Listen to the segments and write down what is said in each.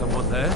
someone there?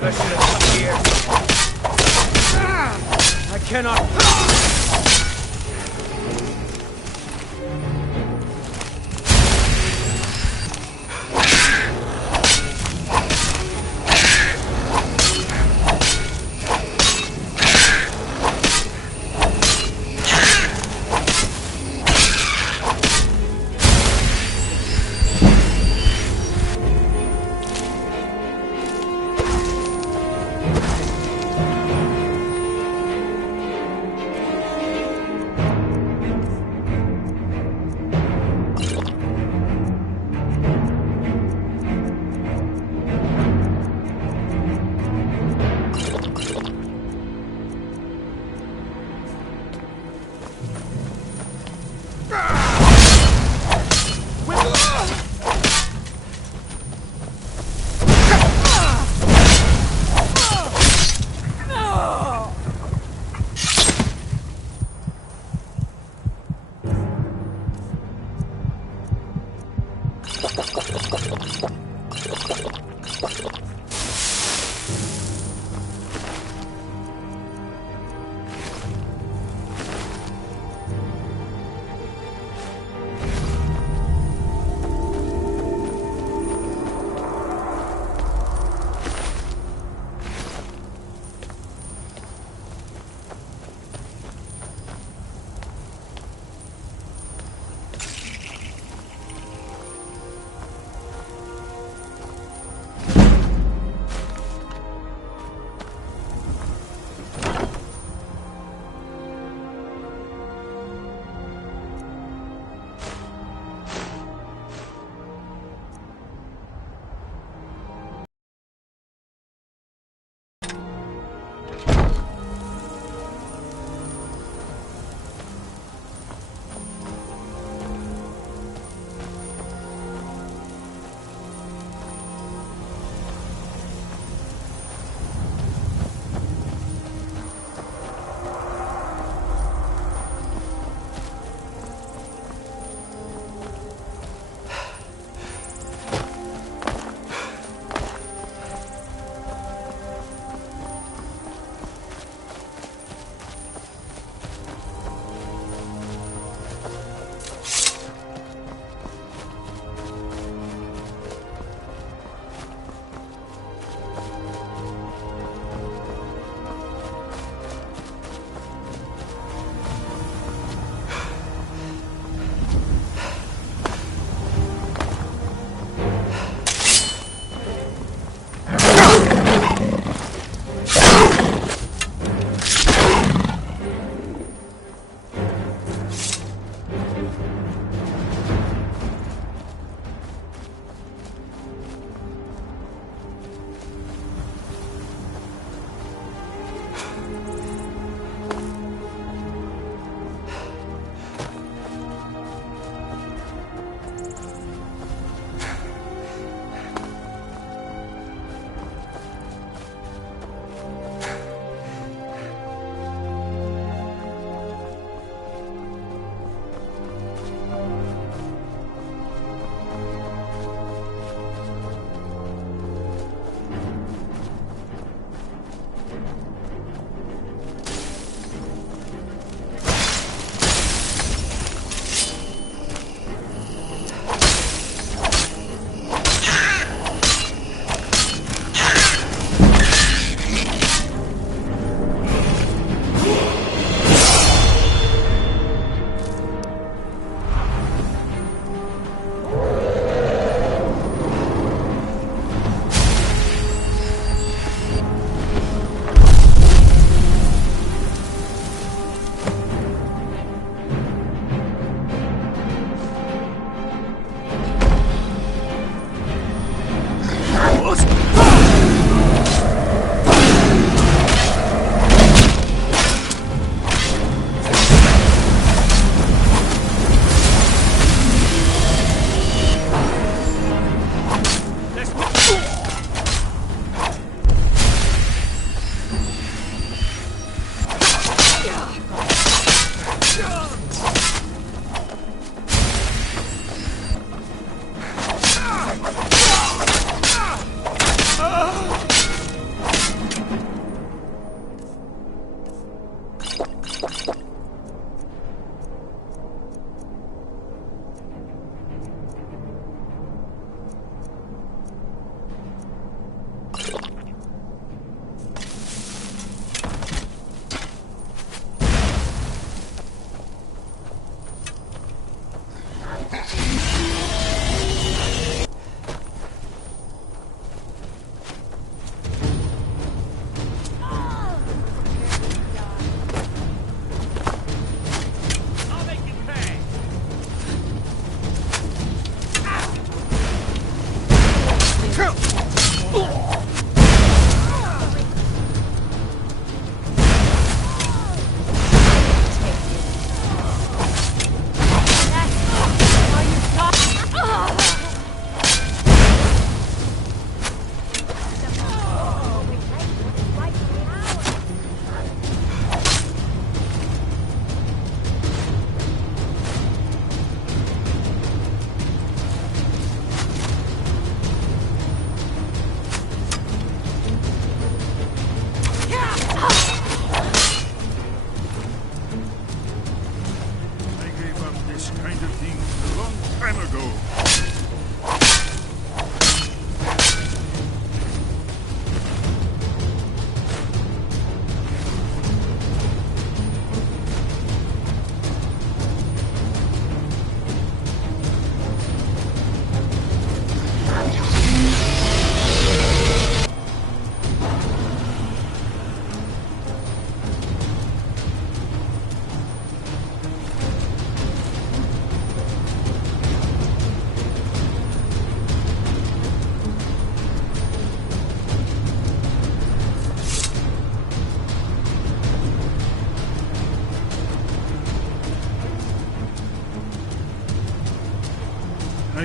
never should have come here. I cannot.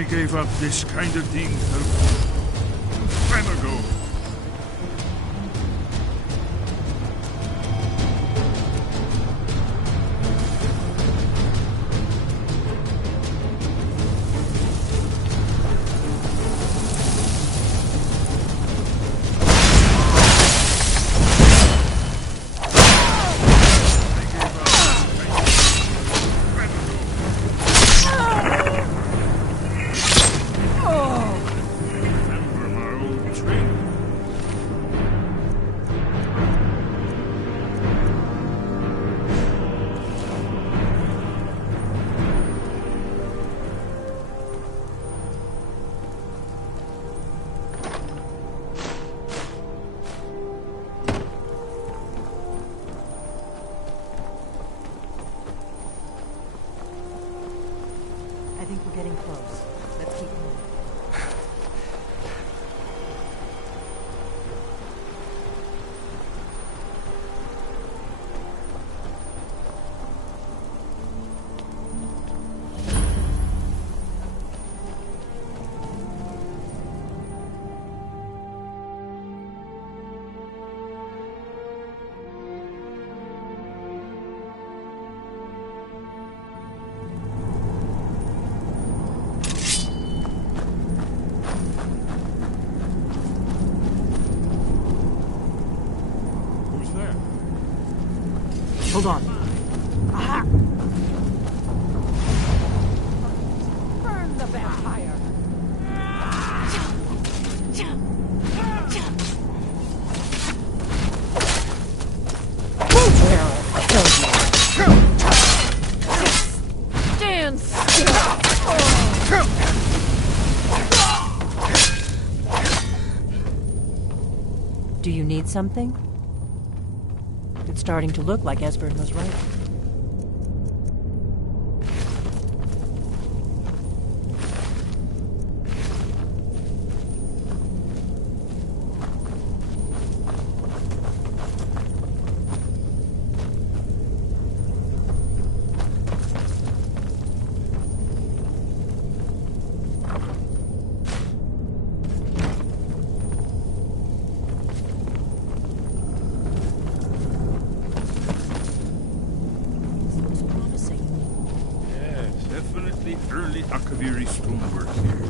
I gave up this kind of thing a long time ago. I think we're getting close. Let's keep moving. Hold on. Aha! Burn the vampire! Stand still! Do you need something? It's starting to look like Esbern was right. Definitely early Akaviri stonework here.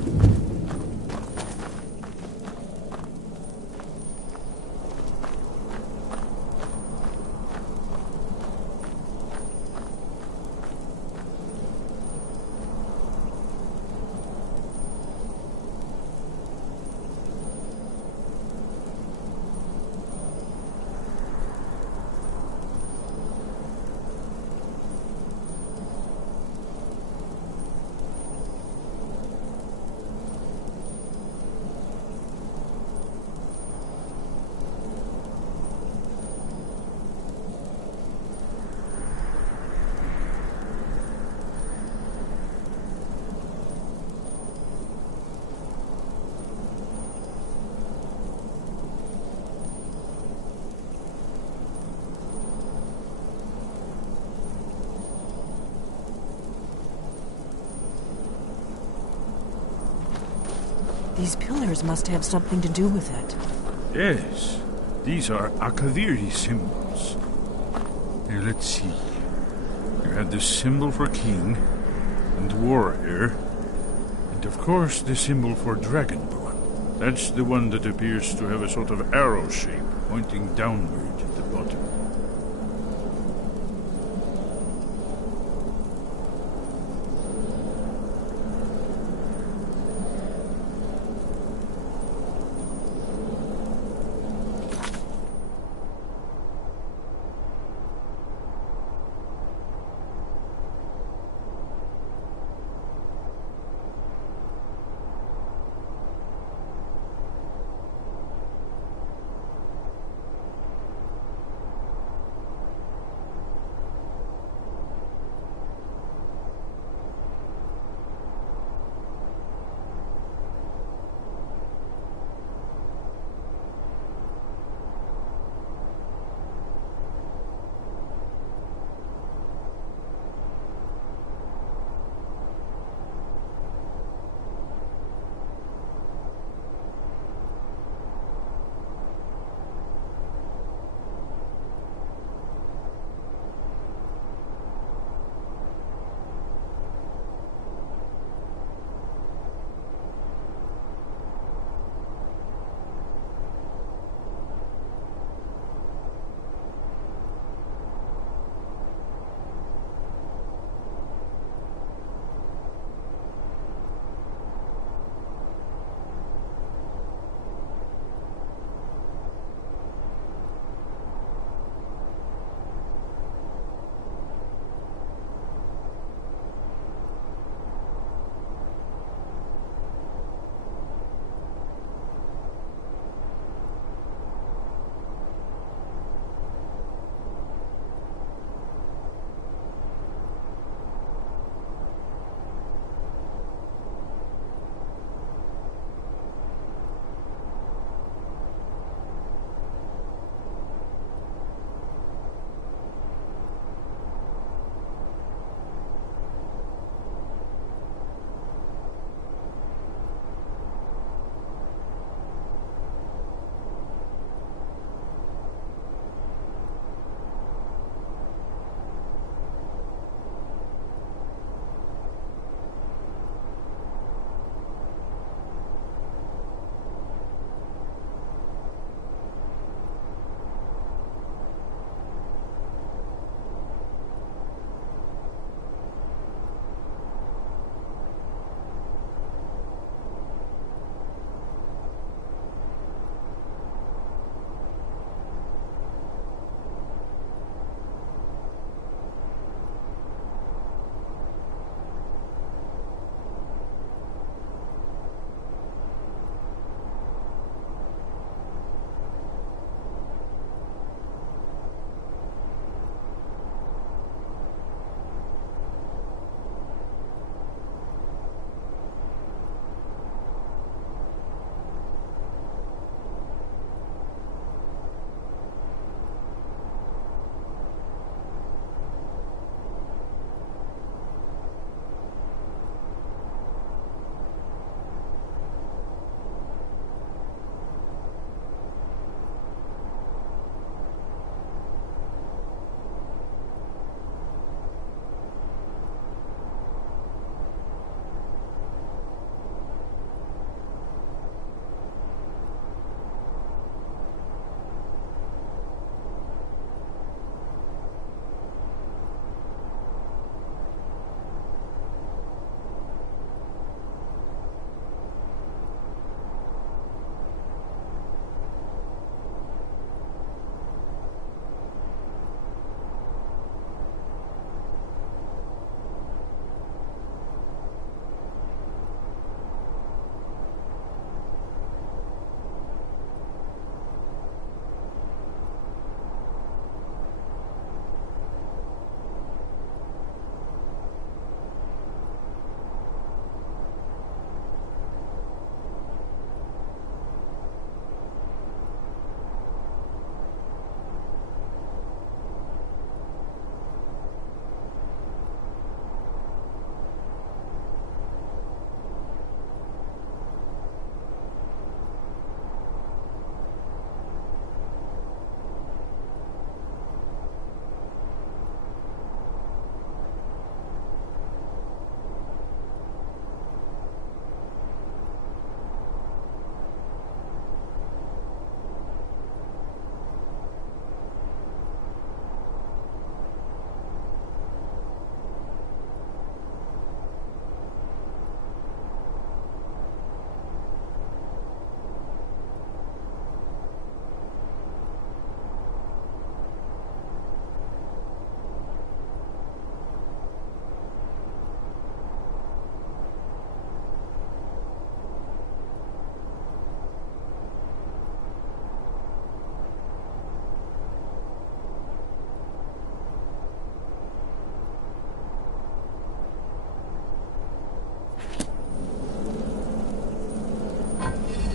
These pillars must have something to do with it. Yes, these are Akaviri symbols. Here, let's see. You have the symbol for king and warrior, and of course the symbol for dragonborn. That's the one that appears to have a sort of arrow shape pointing downward at the bottom.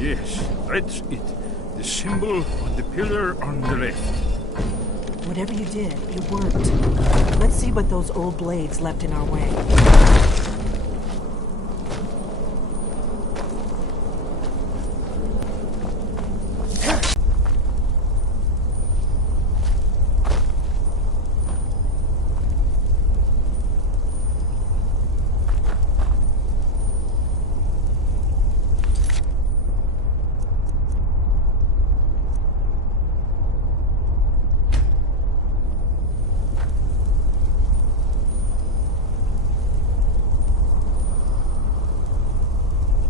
Yes, that's it. The symbol on the pillar on the left. Whatever you did, it worked. Let's see what those old blades left in our way.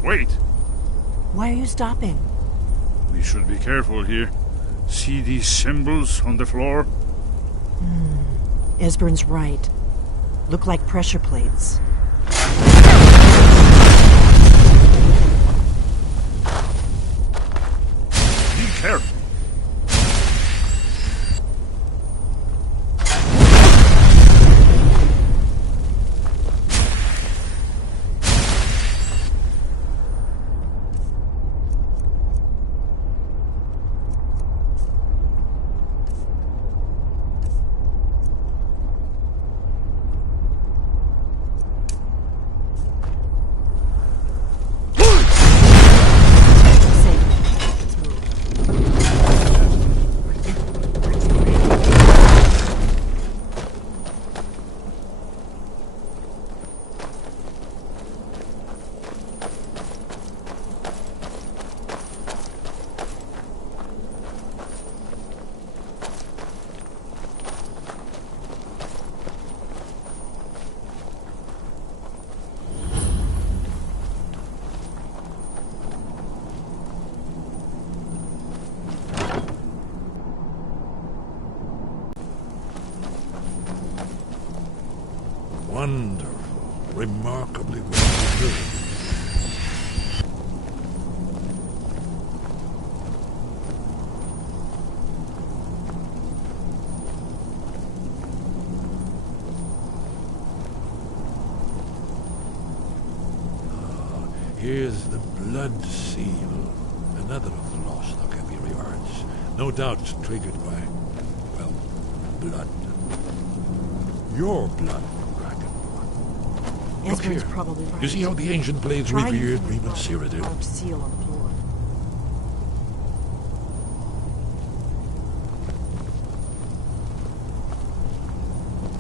Wait! Why are you stopping? We should be careful here. See these symbols on the floor? Esbern's right. Look like pressure plates. Be careful. Wonderful, remarkably well built. Here's the blood seal, another of the lost Akaviri arts, no doubt triggered by, well, blood. Your blood, Dragonborn. Look Esbern's here. probably right. You see how the ancient blades Try revered using Reman the Cyrodiil? carved seal on the floor.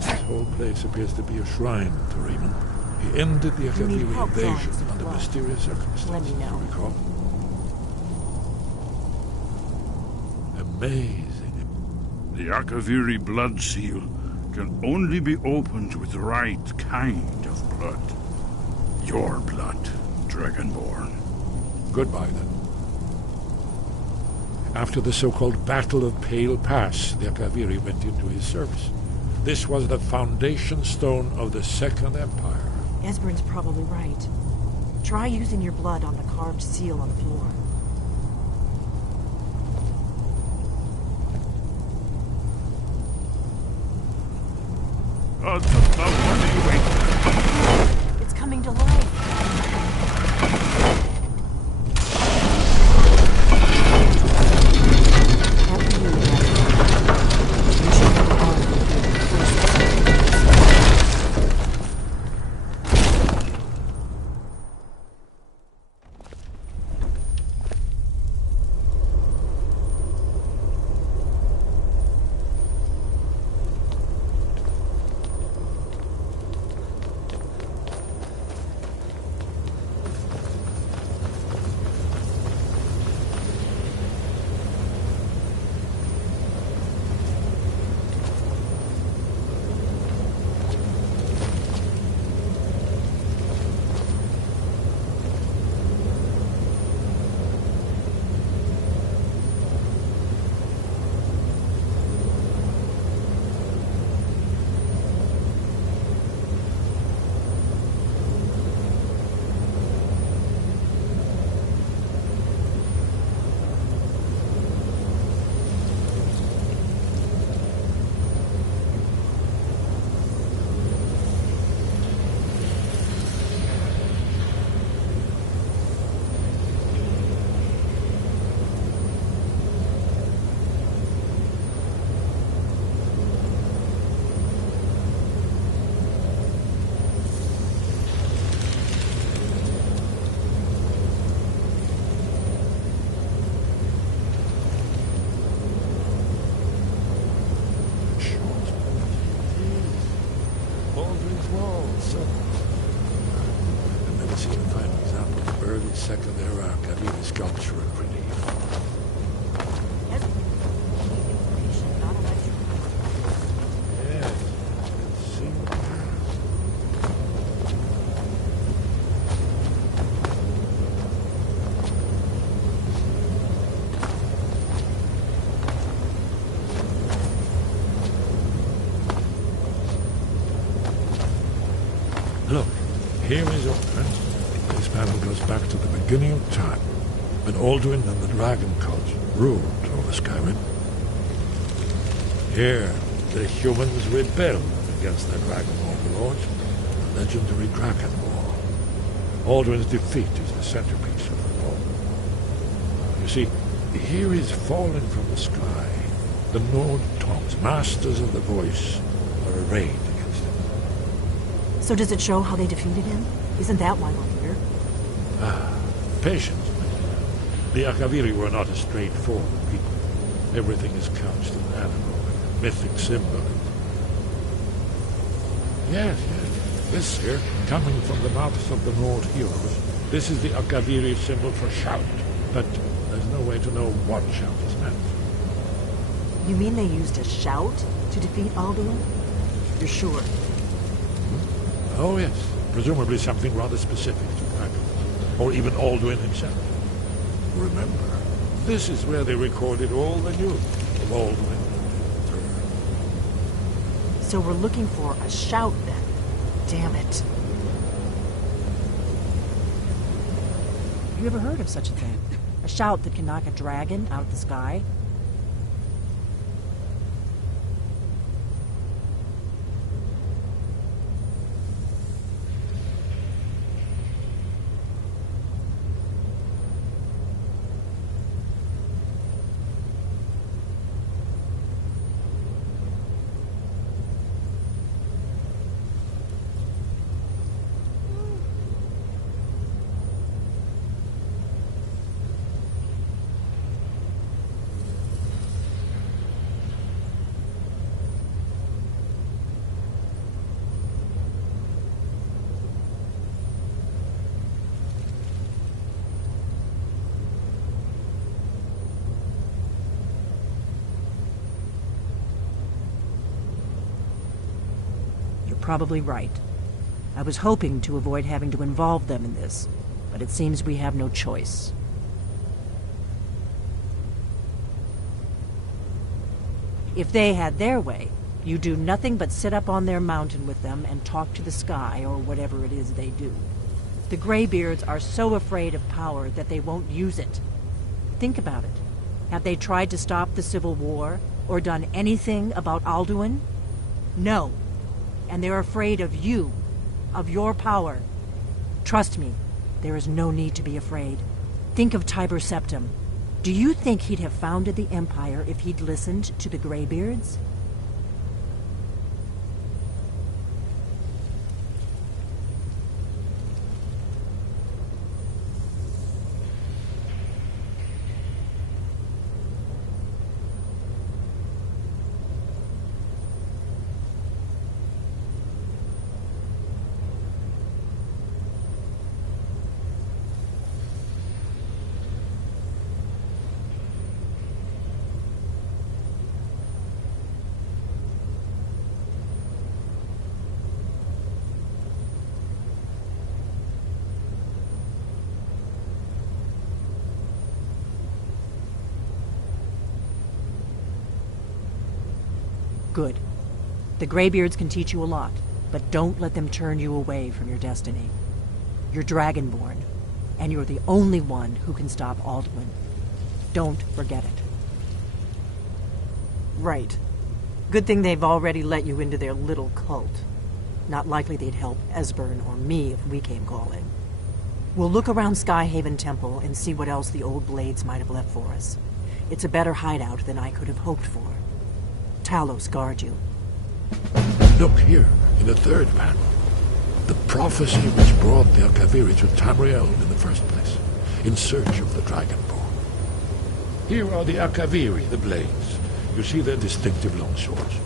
This whole place appears to be a shrine to Reman. He ended the You need Akaviri help drawing invasion some under blood. mysterious circumstances, Let me know. you recall? Amazing. The Akaviri blood seal can only be opened with the right kind of blood. Your blood, Dragonborn. Goodbye, then. After the so-called Battle of Pale Pass, the Akaviri went into his service. This was the foundation stone of the Second Empire. Esbern's probably right. Try using your blood on the carved seal on the floor. What are you waiting? It's coming to life. After you, you should have an arm these walls somewhere. I've never seen a fine example of early Second Era Kaviri sculpture in relief. Yes. Information, not electric. Yes, let's see what happens. Look, here is Alduin. This panel goes back to the beginning of time, when Alduin and the Dragon Cult ruled over Skyrim. Here, the humans rebelled against their dragon overlords, the legendary Dragon War. Alduin's defeat is the centerpiece of the war. You see, here is fallen from the sky. The Nord Tongs, masters of the voice, are arrayed against him. So does it show how they defeated him? Isn't that why we're here? Patience. The Akaviri were not a straightforward people. Everything is couched in animal and mythic symbolism. Yes. This here, coming from the mouths of the Nord heroes, this is the Akaviri symbol for shout. But there's no way to know what shout is meant. You mean they used a shout to defeat Alduin? You're sure? Oh yes, presumably something rather specific to dragons, or even Alduin himself. Remember, this is where they recorded all the news of Alduin and Tur. So we're looking for a shout then. Damn it. Have you ever heard of such a thing? A shout that can knock a dragon out of the sky? Probably right. I was hoping to avoid having to involve them in this, but it seems we have no choice. If they had their way, you do nothing but sit up on their mountain with them and talk to the sky or whatever it is they do. The Greybeards are so afraid of power that they won't use it. Think about it. Have they tried to stop the Civil War or done anything about Alduin? No. And they're afraid of you, of your power. Trust me, there is no need to be afraid. Think of Tiber Septim. Do you think he'd have founded the Empire if he'd listened to the Greybeards? Good. The Greybeards can teach you a lot, but don't let them turn you away from your destiny. You're Dragonborn, and you're the only one who can stop Alduin. Don't forget it. Right. Good thing they've already let you into their little cult. Not likely they'd help Esbern or me if we came calling. We'll look around Skyhaven Temple and see what else the old blades might have left for us. It's a better hideout than I could have hoped for. Talos guard you. Look here, in the third panel. The prophecy which brought the Akaviri to Tamriel in the first place, in search of the Dragonborn. Here are the Akaviri, the blades. You see their distinctive long swords.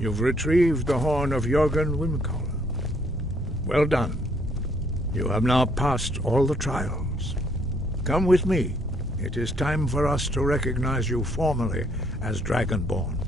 You've retrieved the horn of Jörgen Wimkoller. Well done. You have now passed all the trials. Come with me. It is time for us to recognize you formally as Dragonborn.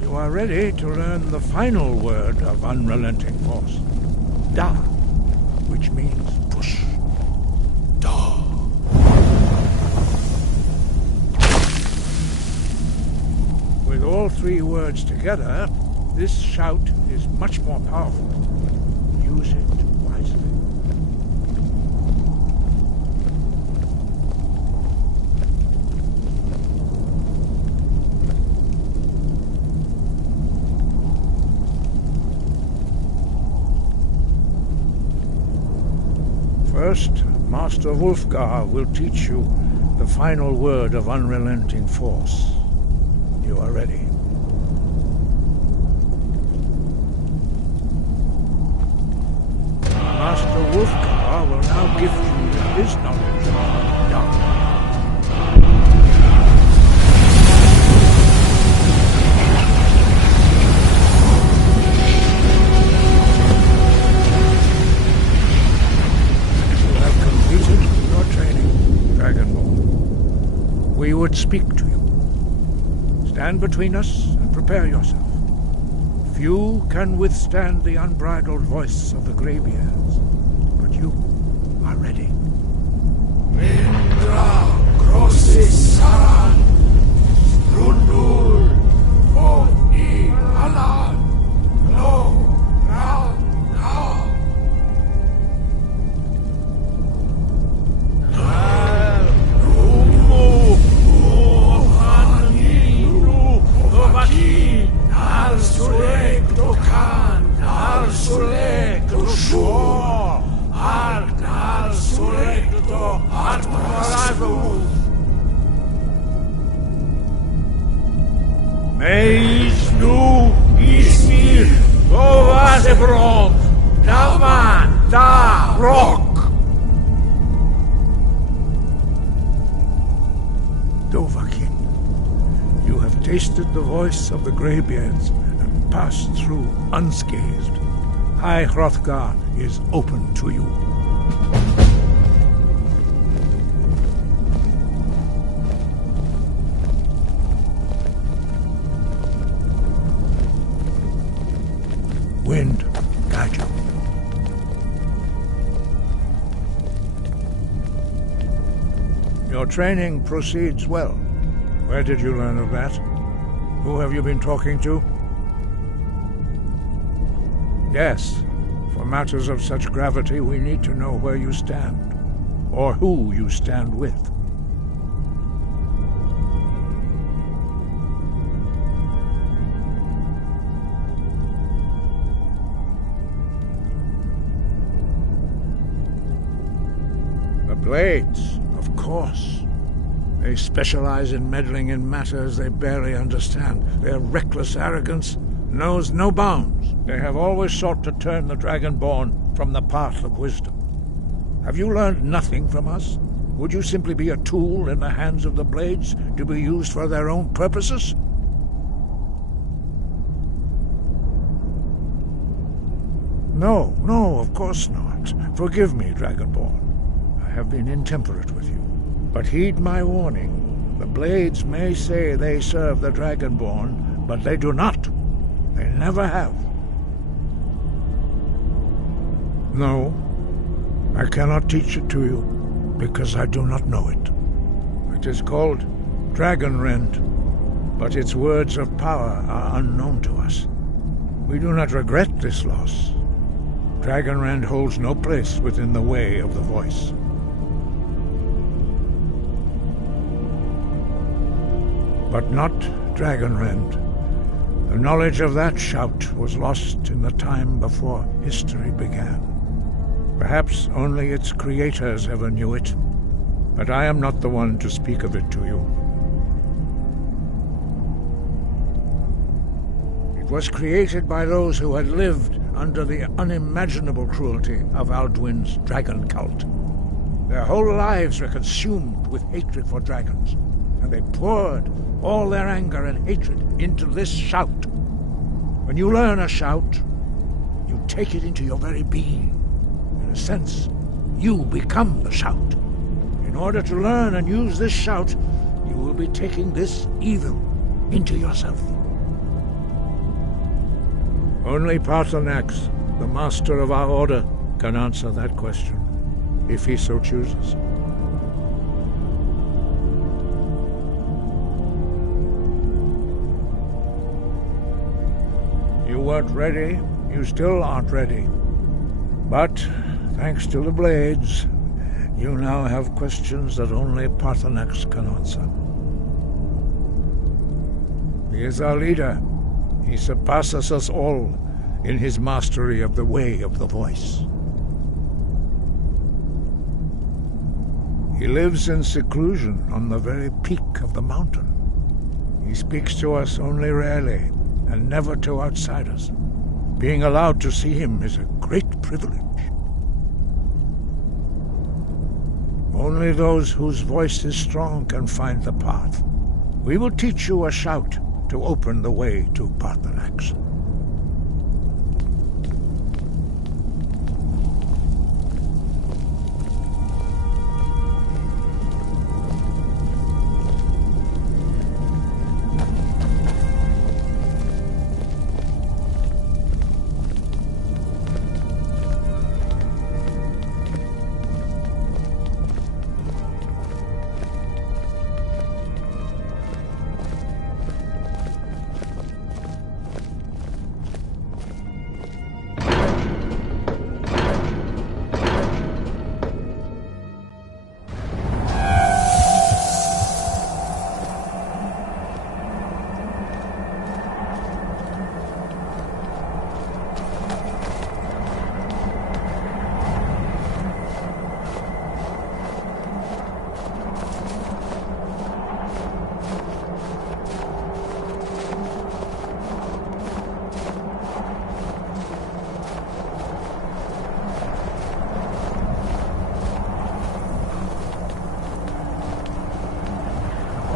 You are ready to learn the final word of unrelenting force. Da, which means push. Da. With all three words together, this shout is much more powerful. Use it wisely. First, Master Wulfgar will teach you the final word of unrelenting force. You are ready. Master Wulfgar will now gift you with his knowledge of darkness. We would speak to you. Stand between us and prepare yourself. Few can withstand the unbridled voice of the Greybeards, but you are ready. Mindra Grossis Saran Strundur Oni Alan No Ran Na Meis nu ismir Ovasebron Daman da Rock Dovahkiin, you have tasted the voice of the Greybeards and passed through unscathed. High Hrothgar is open to you. Wind, guide you. Your training proceeds well. Where did you learn of that? Who have you been talking to? Yes, for matters of such gravity, we need to know where you stand, or who you stand with. The Blades, of course. They specialize in meddling in matters they barely understand. Their reckless arrogance knows no bounds. They have always sought to turn the Dragonborn from the path of wisdom. Have you learned nothing from us? Would you simply be a tool in the hands of the Blades to be used for their own purposes? No, of course not. Forgive me, Dragonborn. I have been intemperate with you. But heed my warning. The Blades may say they serve the Dragonborn, but they do not. They never have. No, I cannot teach it to you, because I do not know it. It is called Dragonrend, but its words of power are unknown to us. We do not regret this loss. Dragonrend holds no place within the way of the voice. But not Dragonrend. The knowledge of that shout was lost in the time before history began. Perhaps only its creators ever knew it, but I am not the one to speak of it to you. It was created by those who had lived under the unimaginable cruelty of Alduin's dragon cult. Their whole lives were consumed with hatred for dragons, and they poured all their anger and hatred into this shout. When you learn a shout, you take it into your very being. In a sense, you become the shout. In order to learn and use this shout, you will be taking this evil into yourself. Only Parthenax, the master of our order, can answer that question, if he so chooses. You weren't ready. You still aren't ready. But, thanks to the blades, you now have questions that only Parthenax can answer. He is our leader. He surpasses us all in his mastery of the way of the voice. He lives in seclusion on the very peak of the mountain. He speaks to us only rarely, and never to outsiders. Being allowed to see him is a great privilege. Only those whose voice is strong can find the path. We will teach you a shout to open the way to Parthenax.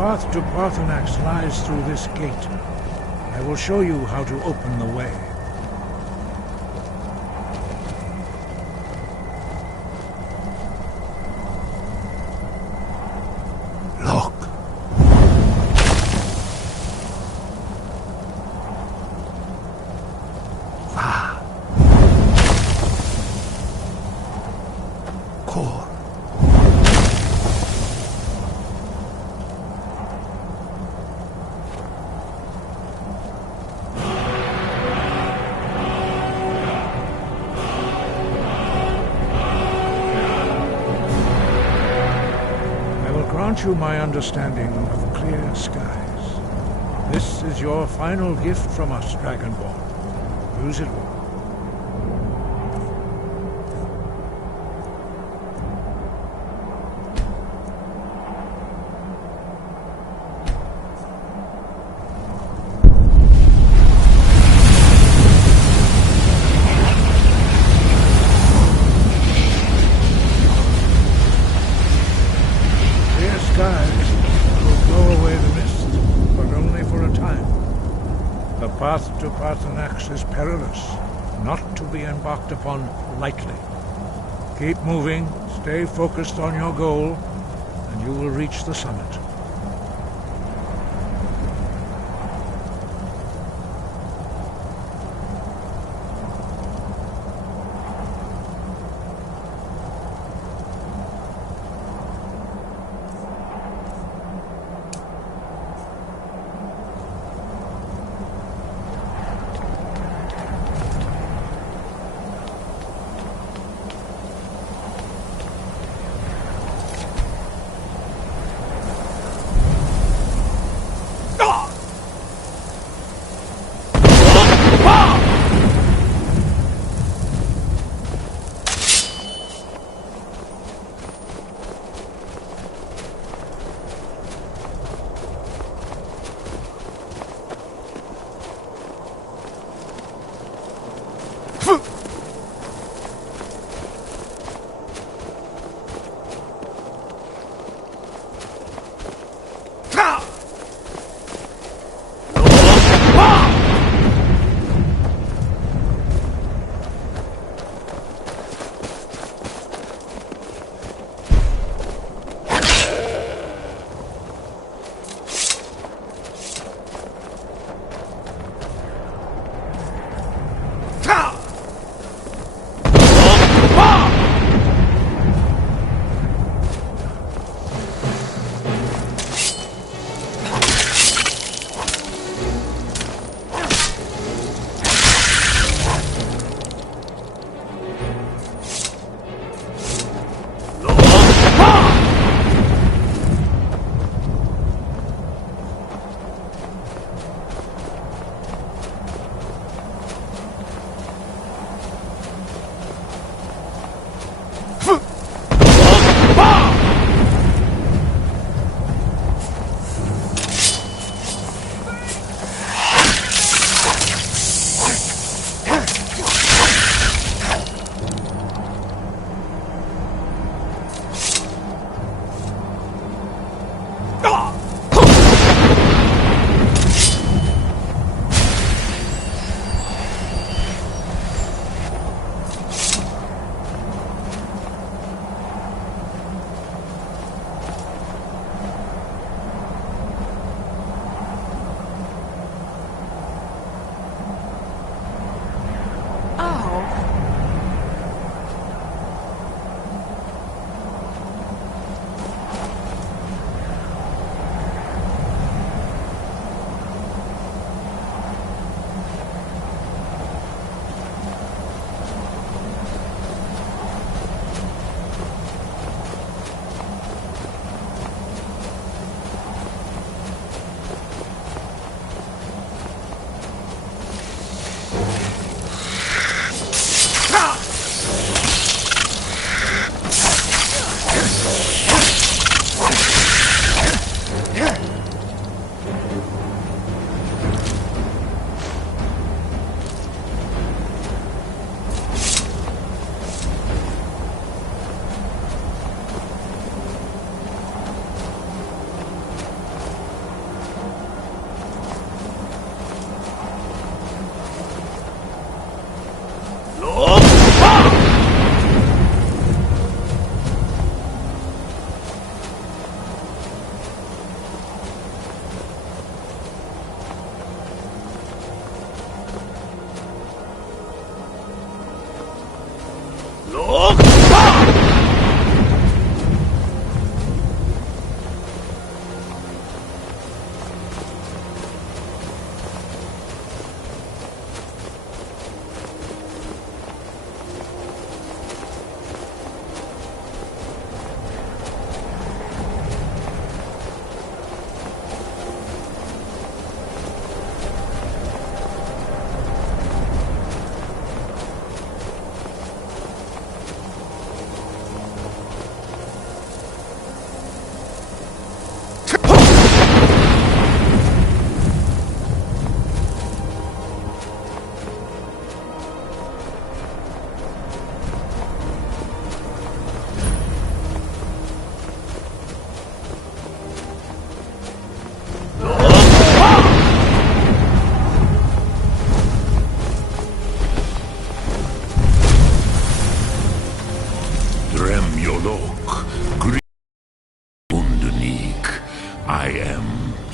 The path to Parthenax lies through this gate. I will show you how to open the way. Look. Va. Kor. Grant you my understanding of clear skies. This is your final gift from us, Dragonborn. Use it well. The path to Parthenax is perilous, not to be embarked upon lightly. Keep moving, stay focused on your goal, and you will reach the summit.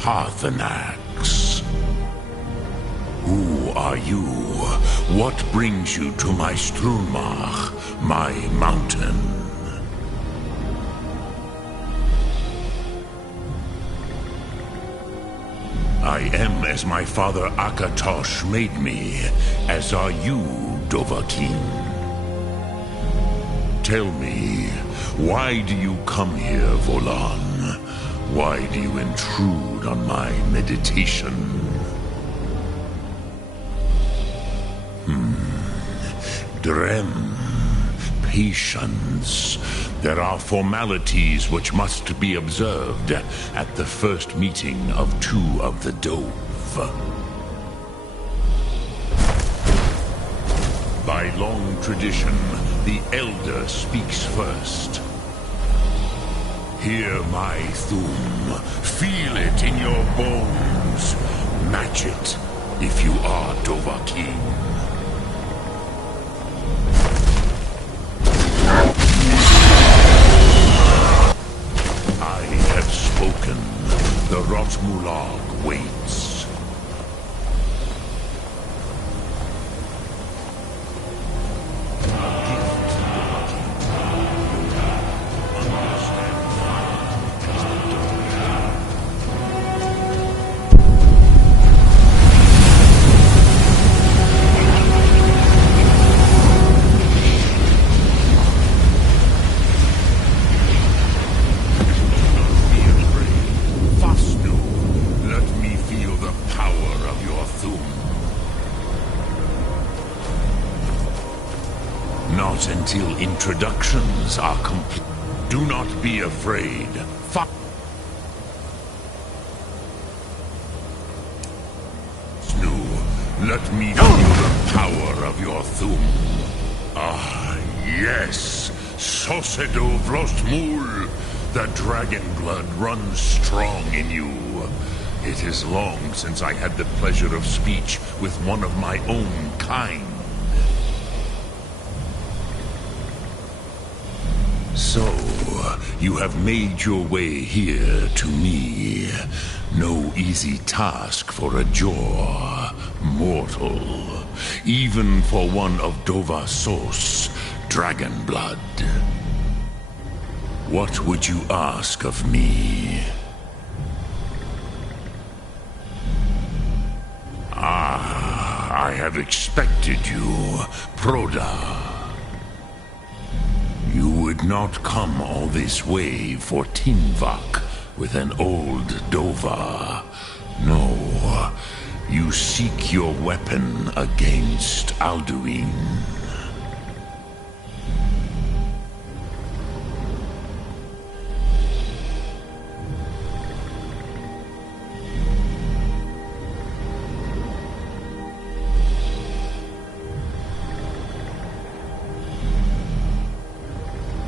Parthenax. Who are you? What brings you to my Strunmach, my mountain? I am as my father Akatosh made me, as are you, Dovahkiin. Tell me, why do you come here, Volan? Why do you intrude on my meditation? Drem, patience. There are formalities which must be observed at the first meeting of two of the Dove. By long tradition, the Elder speaks first. Hear my Thum. Feel it in your bones. Match it if you are Dovahkiin. I have spoken. The Rotmulag waits. Not until introductions are complete. Do not be afraid. Let me feel the power of your Thum. Ah, yes. Sosedo Vrostmul. The dragon blood runs strong in you. It is long since I had the pleasure of speech with one of my own kind. So, you have made your way here to me. No easy task for a Jor mortal, even for one of Dovahsos, dragon blood. What would you ask of me? Ah, I have expected you, Proda. You would not come all this way for Tinvak with an old Dova. No, you seek your weapon against Alduin.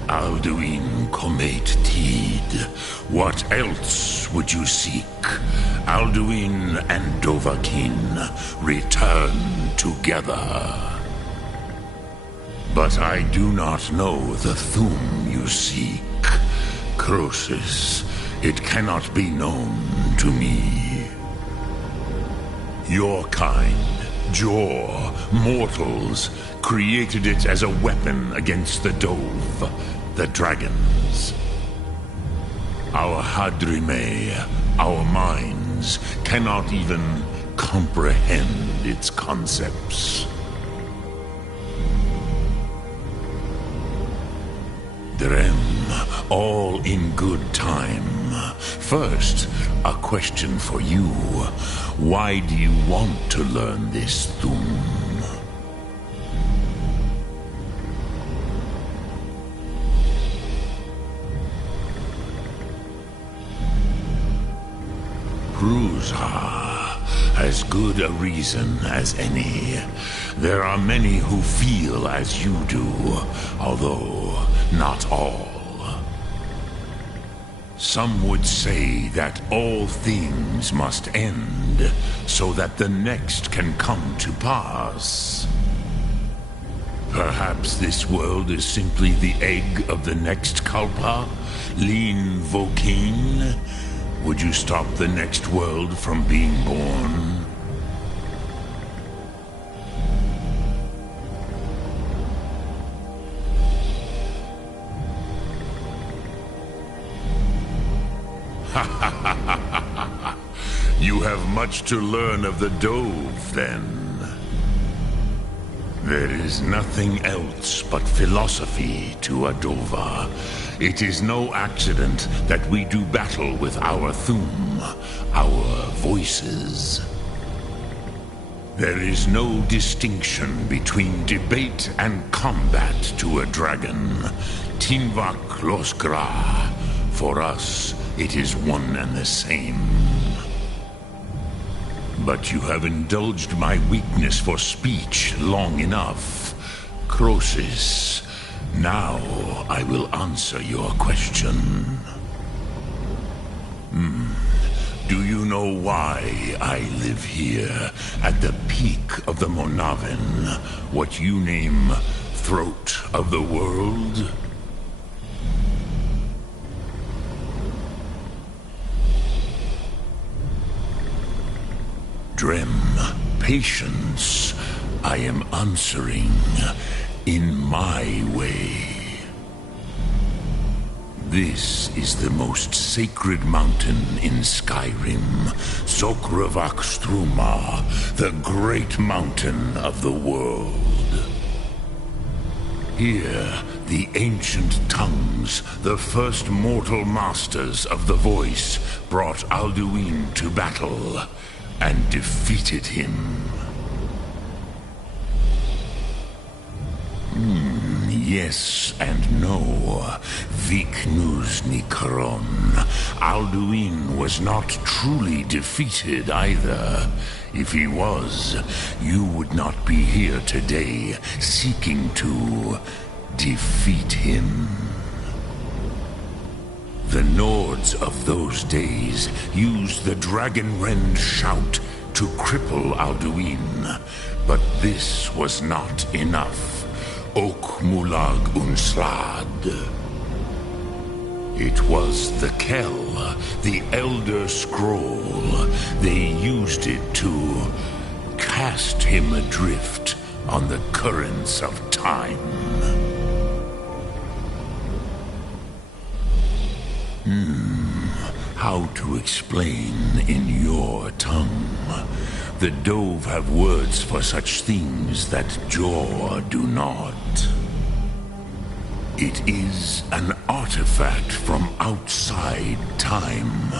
Alduin Comet Tid. What else would you seek? Alduin and Dovahkiin return together. But I do not know the Thum you seek. Croesus, it cannot be known to me. Your kind, Jor, mortals, created it as a weapon against the Dove, the dragons. Our Hadrime, our minds, cannot even comprehend its concepts. Drem, all in good time. First, a question for you. Why do you want to learn this Thum? Pruzha, as good a reason as any. There are many who feel as you do, although not all. Some would say that all things must end, so that the next can come to pass. Perhaps this world is simply the egg of the next Kalpa, Lin Vokin. Would you stop the next world from being born? You have much to learn of the Dove, then. There is nothing else but philosophy to a Dova. It is no accident that we do battle with our Thum, our voices. There is no distinction between debate and combat to a dragon. Tinvak Loskra. For us, it is one and the same. But you have indulged my weakness for speech long enough. Croesus, now I will answer your question. Do you know why I live here at the peak of the Monavin, what you name Throat of the World? Drem, patience. I am answering in my way. This is the most sacred mountain in Skyrim, Zokravak Struma, the great mountain of the world. Here, the ancient tongues, the first mortal masters of the voice, brought Alduin to battle and defeated him. Yes and no. Viknus Nikron. Alduin was not truly defeated either. If he was, you would not be here today seeking to defeat him. The Nords of those days used the Dragonrend shout to cripple Alduin, but this was not enough. Ok Mulag Unslad. It was the Kell, the Elder Scroll. They used it to cast him adrift on the currents of time. How to explain in your tongue? The Dove have words for such things that Jor do not. It is an artifact from outside time.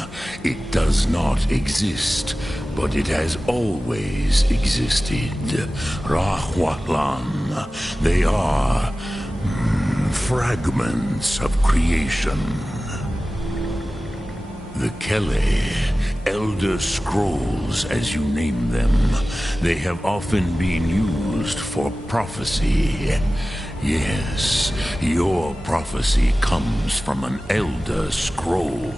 It does not exist, but it has always existed. Rahwatlan. They are fragments of creation. The Kele, Elder Scrolls as you name them, they have often been used for prophecy. Yes, your prophecy comes from an Elder Scroll.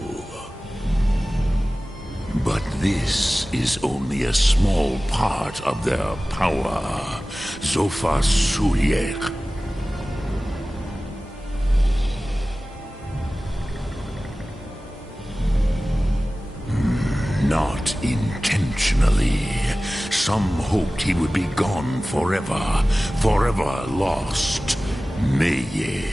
But this is only a small part of their power. Zofa Suryek. Not intentionally. Some hoped he would be gone forever, forever lost. Meye.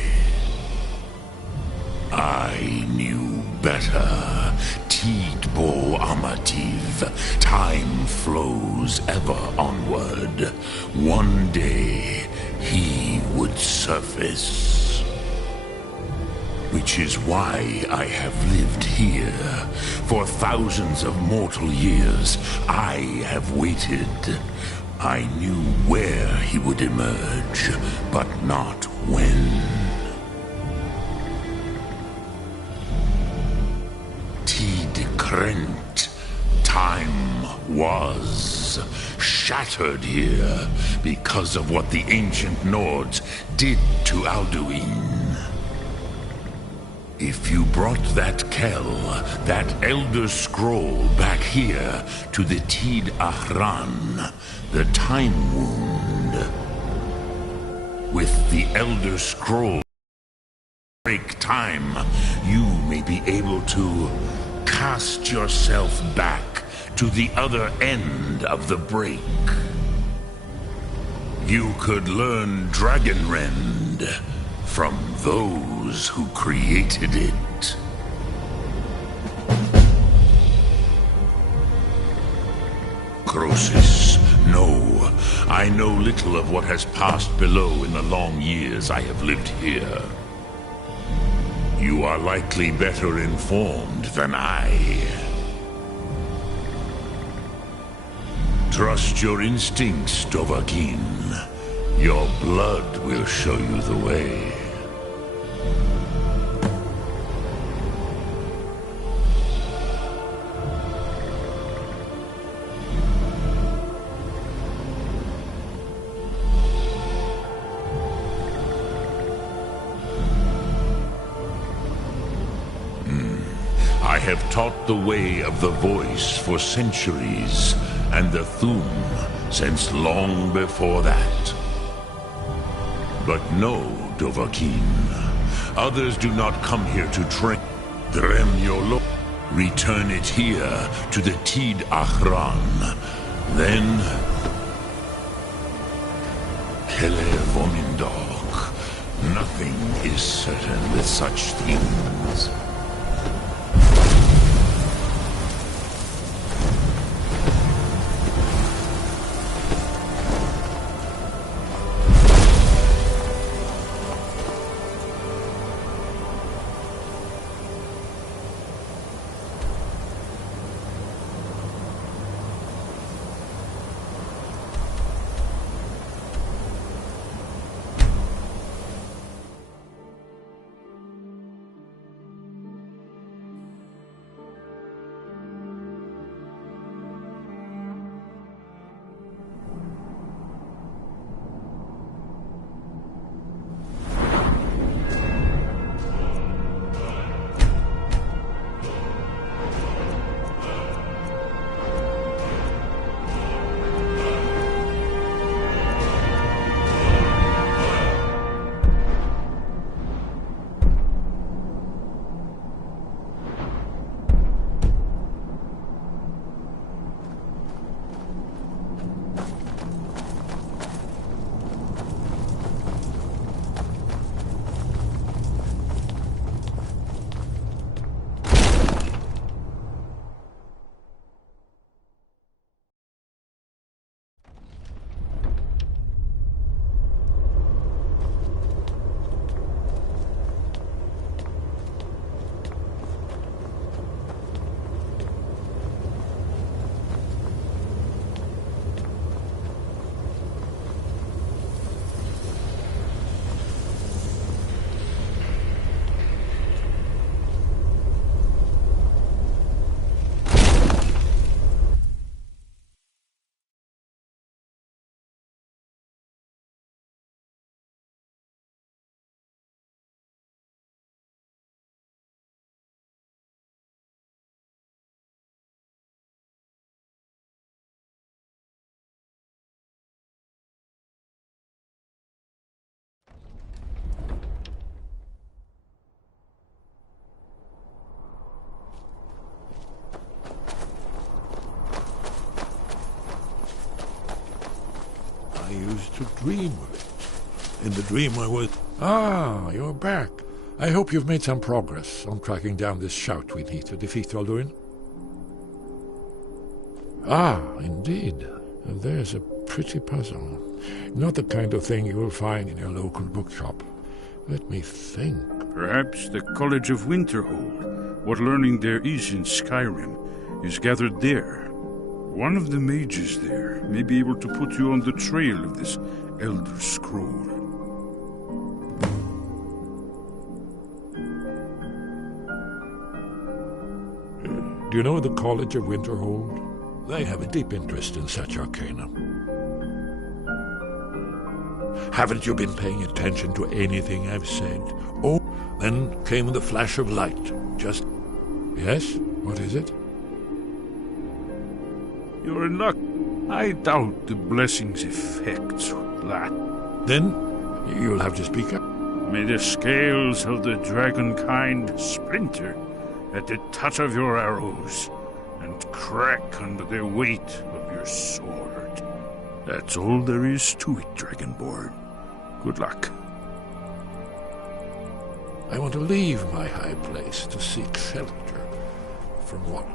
I knew better. Tidbo Amativ. Time flows ever onward. One day, he would surface. Which is why I have lived here. For thousands of mortal years, I have waited. I knew where he would emerge, but not when. Tid Krent. Time was shattered here because of what the ancient Nords did to Alduin. If you brought that Kell, that Elder Scroll back here to the Tid Ahran, the Time Wound, with the Elder Scroll break time, you may be able to cast yourself back to the other end of the break. You could learn Dragonrend from those who created it. Croesus, no. I know little of what has passed below in the long years I have lived here. You are likely better informed than I. Trust your instincts, Dovahkiin. Your blood will show you the way. have taught the way of the voice for centuries, and the Thu'um since long before that. But no, Dovahkiin. Others do not come here to train. Drem Yolo. Return it here to the Tid Achran. Then... Kele Vomindok. Nothing is certain with such things. I used to dream of it. In the dream I was... Ah, you're back. I hope you've made some progress on tracking down this shout we need to defeat Alduin. Ah, indeed. There's a pretty puzzle. Not the kind of thing you will find in your local bookshop. Let me think. Perhaps the College of Winterhold. What learning there is in Skyrim is gathered there. One of the mages there may be able to put you on the trail of this Elder Scroll. Do you know the College of Winterhold? They have a deep interest in such arcana. Haven't you been paying attention to anything I've said? Oh, then came the flash of light. Just... Yes? What is it? You're in luck. I doubt the blessing's effects of that. Then you'll have to speak up. May the scales of the dragonkind splinter at the touch of your arrows and crack under the weight of your sword. That's all there is to it, Dragonborn. Good luck. I want to leave my high place to seek shelter from what